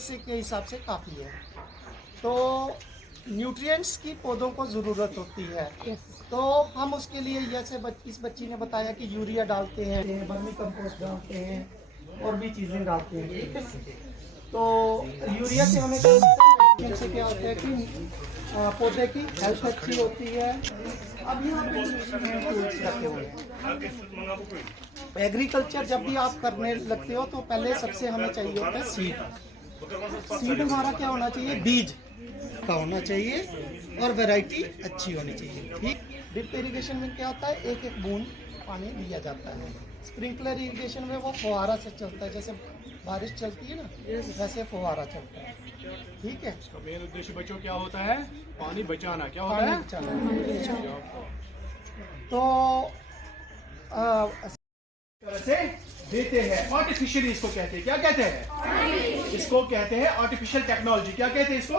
से के हिसाब से काफ़ी है। तो न्यूट्रिएंट्स की पौधों को ज़रूरत होती है। तो हम उसके लिए जैसे इस बच्ची ने बताया कि यूरिया डालते हैं, वर्मी कंपोस्ट डालते हैं और भी चीज़ें डालते हैं। तो यूरिया से हमें क्या होता है, इनसे क्या होता है कि पौधे की हेल्थ अच्छी होती है। अब यहाँ पे टूल्स रखे हुए हैं। एग्रीकल्चर जब भी आप करने लगते हो तो पहले सबसे हमें चाहिए होता है सीड। सीड हमारा क्या होना चाहिए, बीज का होना चाहिए और वैरायटी अच्छी होनी चाहिए। ठीक, ड्रिप इरिगेशन में क्या होता है, एक एक बूंद पानी दिया जाता है। स्प्रिंकलर इरिगेशन में वो फुहारा से चलता है, जैसे बारिश चलती है ना, वैसे फुहारा चलता है। ठीक है, इसका मेन उद्देश्य बच्चों क्या होता है, पानी बचाना। क्या होता पानी है, बचाना। तो तरह से देते हैं। आर्टिफिशियल इसको कहते हैं, क्या कहते हैं, इसको कहते हैं आर्टिफिशियल टेक्नोलॉजी। क्या कहते हैं इसको,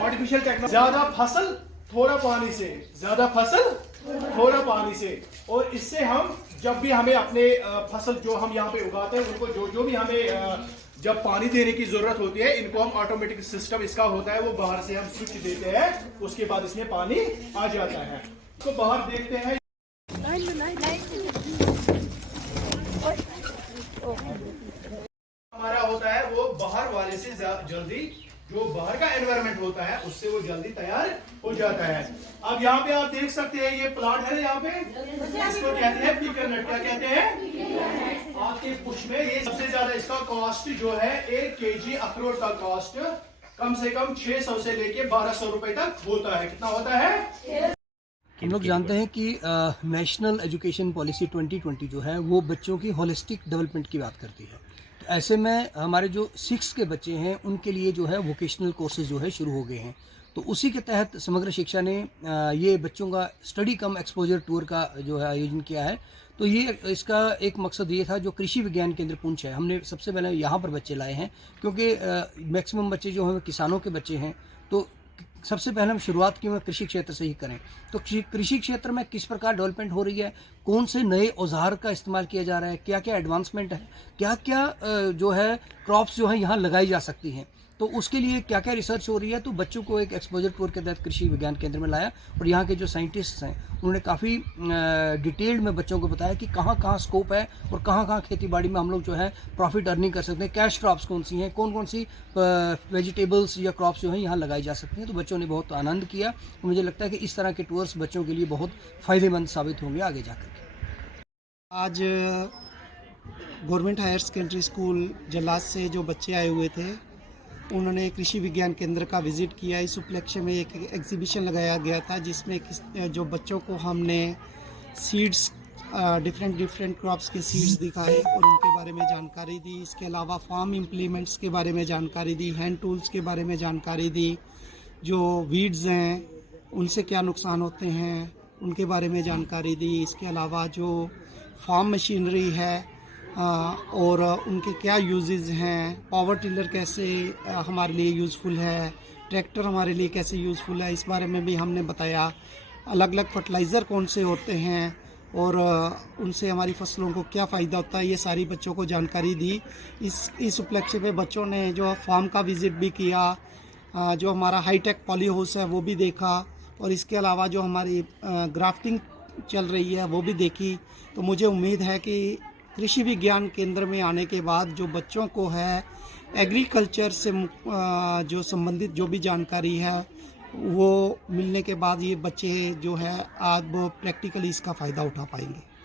आर्टिफिशियल टेक्नोलॉजी। ज्यादा फसल थोड़ा पानी से, ज्यादा फसल थोड़ा पानी से। और इससे हम जब भी हमें अपने फसल जो हम यहाँ पे उगाते हैं उनको जो भी हमें जब पानी देने की जरूरत होती है, इनको हम ऑटोमेटिक सिस्टम इसका होता है, वो बाहर से हम स्विच देते हैं, उसके बाद इसमें पानी आ जाता है। तो बाहर देखते हैं, हमारा होता है वो बाहर वाले से जल्दी, जो बाहर का एनवायरनमेंट होता है उससे वो जल्दी तैयार हो जाता है। अब यहाँ पे आप देख सकते हैं ये प्लांट है यहाँ पे, इसको कहते हैं पीकरनट। क्या कहते हैं, आपके पुश में ये सबसे ज्यादा इसका कॉस्ट जो है 1 केजी अखरोट का कॉस्ट कम से कम 600 से लेके 1200 रुपए तक होता है। कितना होता है, हम लोग जानते हैं कि नेशनल एजुकेशन पॉलिसी 2020 जो है वो बच्चों की होलिस्टिक डेवलपमेंट की बात करती है। तो ऐसे में हमारे जो 6 के बच्चे हैं उनके लिए जो है वोकेशनल कोर्सेज जो है शुरू हो गए हैं। तो उसी के तहत समग्र शिक्षा ने ये बच्चों का स्टडी कम एक्सपोजर टूर का जो है आयोजन किया है। तो ये इसका एक मकसद ये था, जो कृषि विज्ञान केंद्र पुंछ है, हमने सबसे पहले यहाँ पर बच्चे लाए हैं क्योंकि मैक्सिमम बच्चे जो हैं किसानों के बच्चे हैं। तो सबसे पहले हम शुरुआत की कृषि क्षेत्र से ही करें। तो कृषि क्षेत्र में किस प्रकार डेवलपमेंट हो रही है, कौन से नए औजार का इस्तेमाल किया जा रहा है, क्या क्या एडवांसमेंट है, क्या क्या जो है क्रॉप्स जो है यहाँ लगाई जा सकती हैं, तो उसके लिए क्या क्या रिसर्च हो रही है। तो बच्चों को एक एक्सपोजर टूर के तहत कृषि विज्ञान केंद्र में लाया और यहाँ के जो साइंटिस्ट हैं उन्होंने काफ़ी डिटेल्ड में बच्चों को बताया कि कहाँ कहाँ स्कोप है और कहाँ कहाँ खेती बाड़ी में हम लोग जो है प्रॉफिट अर्निंग कर सकते हैं, कैश क्रॉप्स कौन सी हैं, कौन कौन सी वेजिटेबल्स या क्रॉप्स जो हैं यहाँ लगाई जा सकती हैं। तो बच्चों ने बहुत आनंद किया। तो मुझे लगता है कि इस तरह के टूर्स बच्चों के लिए बहुत फ़ायदेमंद साबित होंगे आगे जाकर के। आज गवर्नमेंट हायर सेकेंडरी स्कूल जलास से जो बच्चे आए हुए थे उन्होंने कृषि विज्ञान केंद्र का विज़िट किया। इस उपलक्ष्य में एक एग्जीबिशन लगाया गया था जिसमें जो बच्चों को हमने सीड्स, डिफरेंट क्रॉप्स के सीड्स दिखाए और उनके बारे में जानकारी दी। इसके अलावा फार्म इम्प्लीमेंट्स के बारे में जानकारी दी, हैंड टूल्स के बारे में जानकारी दी, जो वीड्स हैं उनसे क्या नुकसान होते हैं उनके बारे में जानकारी दी। इसके अलावा जो फार्म मशीनरी है और उनके क्या यूजेस हैं, पावर टिलर कैसे हमारे लिए यूज़फुल है, ट्रैक्टर हमारे लिए कैसे यूज़फुल है, इस बारे में भी हमने बताया। अलग अलग फर्टिलाइज़र कौन से होते हैं और उनसे हमारी फसलों को क्या फ़ायदा होता है, ये सारी बच्चों को जानकारी दी। इस उपलक्ष्य पे बच्चों ने जो फार्म का विज़िट भी किया, जो हमारा हाईटेक पॉली हाउस है वो भी देखा और इसके अलावा जो हमारी ग्राफ्टिंग चल रही है वो भी देखी। तो मुझे उम्मीद है कि कृषि विज्ञान केंद्र में आने के बाद जो बच्चों को है एग्रीकल्चर से जो संबंधित जो भी जानकारी है वो मिलने के बाद ये बच्चे जो है आज वो प्रैक्टिकली इसका फ़ायदा उठा पाएंगे।